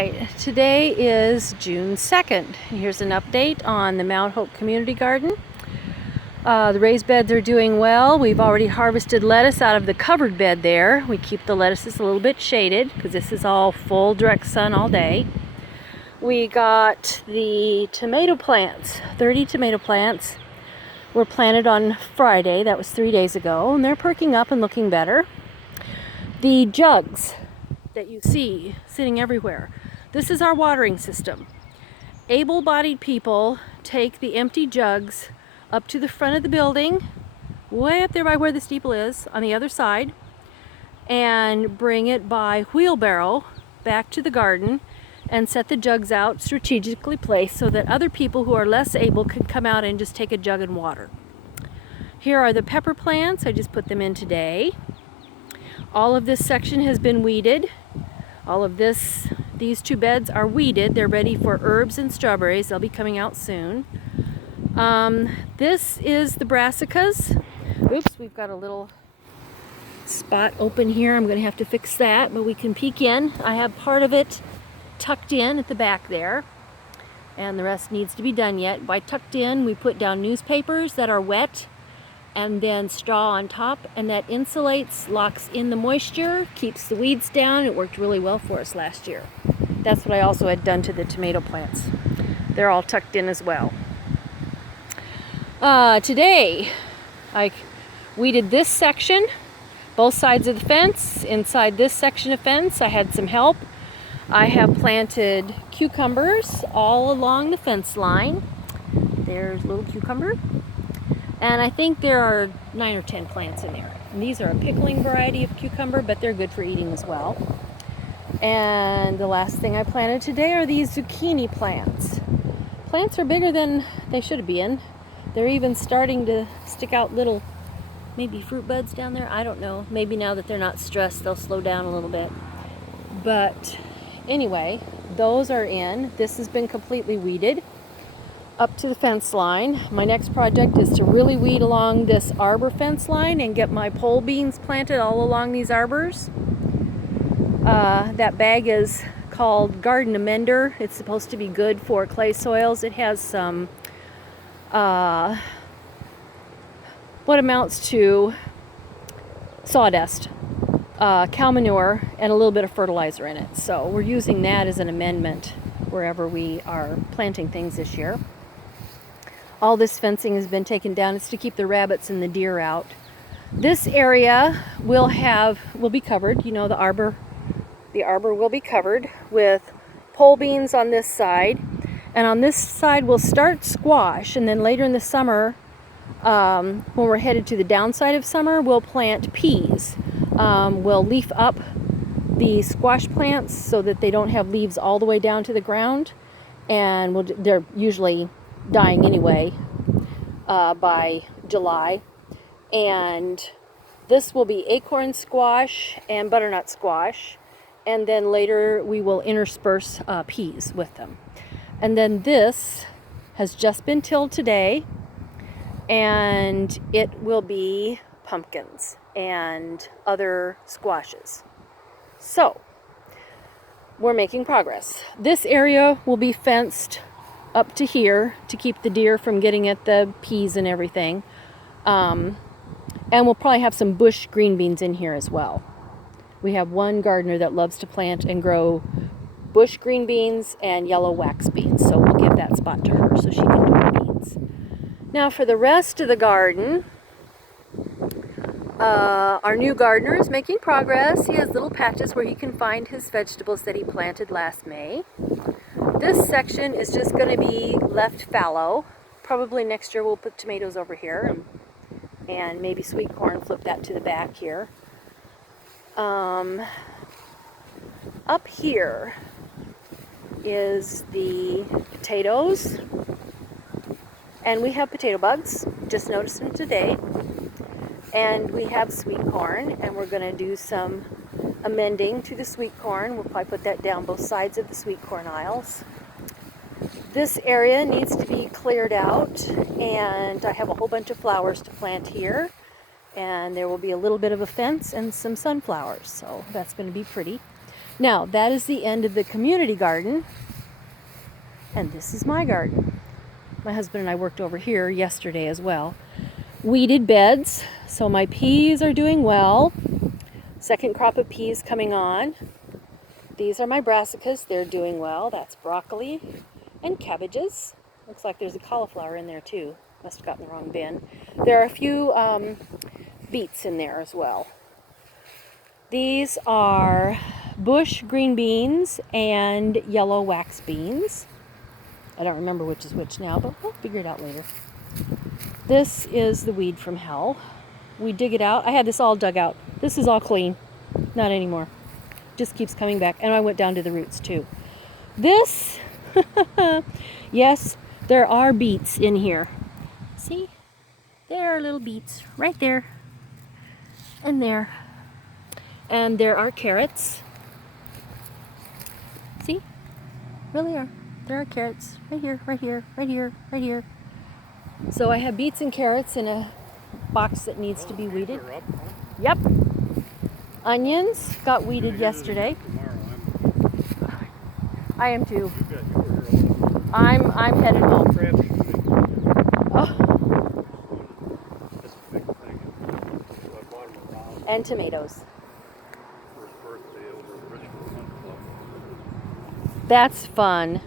Right, today is June 2nd. Here's an update on the Mount Hope Community Garden. The raised beds are doing well. We've already harvested lettuce out of the covered bed there. We keep the lettuces a little bit shaded because this is all full direct sun all day. We got the tomato plants. 30 tomato plants were planted on Friday. That was 3 days ago, and they're perking up and looking better. The jugs that you see sitting everywhere, this is our watering system. Able-bodied people take the empty jugs up to the front of the building, way up there by where the steeple is, on the other side, and bring it by wheelbarrow back to the garden and set the jugs out strategically placed so that other people who are less able can come out and just take a jug and water. Here are the pepper plants. I just put them in today. All of this section has been weeded. All of these two beds are weeded. They're ready for herbs and strawberries. They'll be coming out soon. This is the brassicas. Oops, we've got a little spot open here. I'm going to have to fix that, but we can peek in. I have part of it tucked in at the back there, and the rest needs to be done yet. By tucked in, we put down newspapers that are wet and then straw on top, and that insulates, locks in the moisture, keeps the weeds down. It worked really well for us last year. That's what I also had done to the tomato plants. They're all tucked in as well. Today, I weeded this section, both sides of the fence. Inside this section of fence, I had some help. I have planted cucumbers all along the fence line. There's a little cucumber. And I think there are 9 or 10 plants in there. And these are a pickling variety of cucumber, but they're good for eating as well. And the last thing I planted today are these zucchini plants. Plants are bigger than they should have been. They're even starting to stick out little, maybe fruit buds down there. I don't know. Maybe now that they're not stressed, they'll slow down a little bit. But anyway, those are in. This has been completely weeded up to the fence line. My next project is to really weed along this arbor fence line and get my pole beans planted all along these arbors. That bag is called Garden Amender. It's supposed to be good for clay soils. It has some what amounts to sawdust, cow manure, and a little bit of fertilizer in it. So we're using that as an amendment wherever we are planting things this year. All this fencing has been taken down. It's to keep the rabbits and the deer out. This area will be covered. You know, the arbor will be covered with pole beans on this side. And on this side we'll start squash, and then later in the summer, when we're headed to the downside of summer, we'll plant peas. We'll leaf up the squash plants so that they don't have leaves all the way down to the ground, and they're usually dying anyway by July. And this will be acorn squash and butternut squash, and then later we will intersperse peas with them. And then this has just been tilled today, and it will be pumpkins and other squashes. So we're making progress. This area will be fenced up to here to keep the deer from getting at the peas and everything. And we'll probably have some bush green beans in here as well. We have one gardener that loves to plant and grow bush green beans and yellow wax beans, so we'll give that spot to her so she can do the beans. Now for the rest of the garden, our new gardener is making progress. He has little patches where he can find his vegetables that he planted last May. This section is just going to be left fallow. Probably next year we'll put tomatoes over here and maybe sweet corn, flip that to the back here. Up here is the potatoes, and we have potato bugs, just noticed them today. And we have sweet corn, and we're going to do some amending to the sweet corn. We'll probably put that down both sides of the sweet corn aisles. This area needs to be cleared out, and I have a whole bunch of flowers to plant here, and there will be a little bit of a fence and some sunflowers, so that's going to be pretty. Now, that is the end of the community garden. And this is my garden. My husband and I worked over here yesterday as well. Weeded beds, so my peas are doing well. Second crop of peas coming on. These are my brassicas, they're doing well. That's broccoli and cabbages. Looks like there's a cauliflower in there too. Must have gotten the wrong bin. There are a few beets in there as well. These are bush green beans and yellow wax beans. I don't remember which is which now, but we'll figure it out later. This is the weed from hell. We dig it out. I had this all dug out. This is all clean. Not anymore. Just keeps coming back. And I went down to the roots too. This, yes, there are beets in here. See? There are little beets right there and there. And there are carrots. See? Really are. There are carrots right here, right here, right here, right here. So I have beets and carrots in a box that needs to be weeded. Yep. Onions got weeded yesterday. I am too. I'm headed home. Oh. And tomatoes. That's fun.